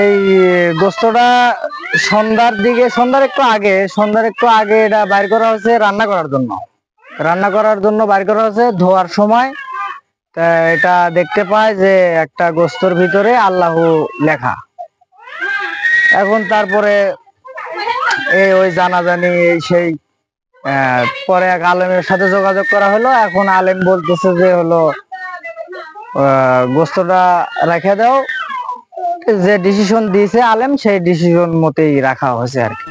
এই গোস্তটা সন্ধ্যার একটু আগে এটা বাইর করা হয়েছে রান্না করার জন্য বাইর করা হয়েছে। ধোয়ার সময় তা এটা দেখতে পায় যে একটা গোস্তর ভিতরে আল্লাহ লেখা। এখন তারপরে ওই জানাজানি সেই পরে এক আলেমের সাথে যোগাযোগ করা হলো। এখন আলেম বলতেছে যে হলো গোস্তটা রেখে দাও, যে ডিসিশন দিয়েছে আলেম সেই ডিসিশন মতেই রাখা হয়েছে আর কি।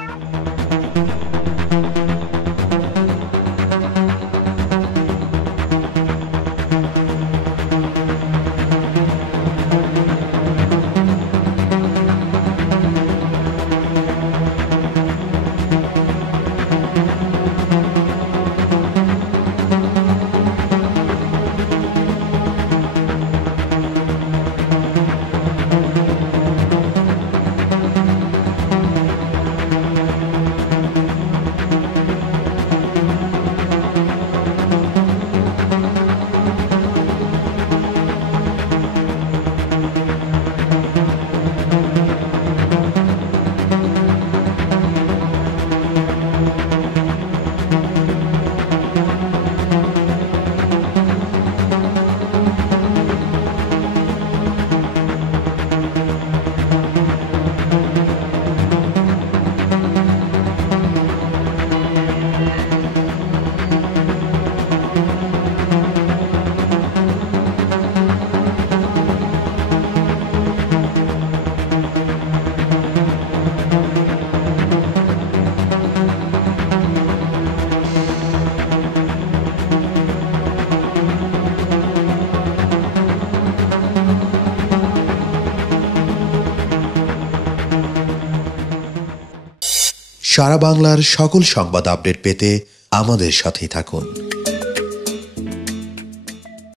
সারা বাংলার সকল সংবাদ আপডেট পেতে আমাদের সাথেই থাকুন।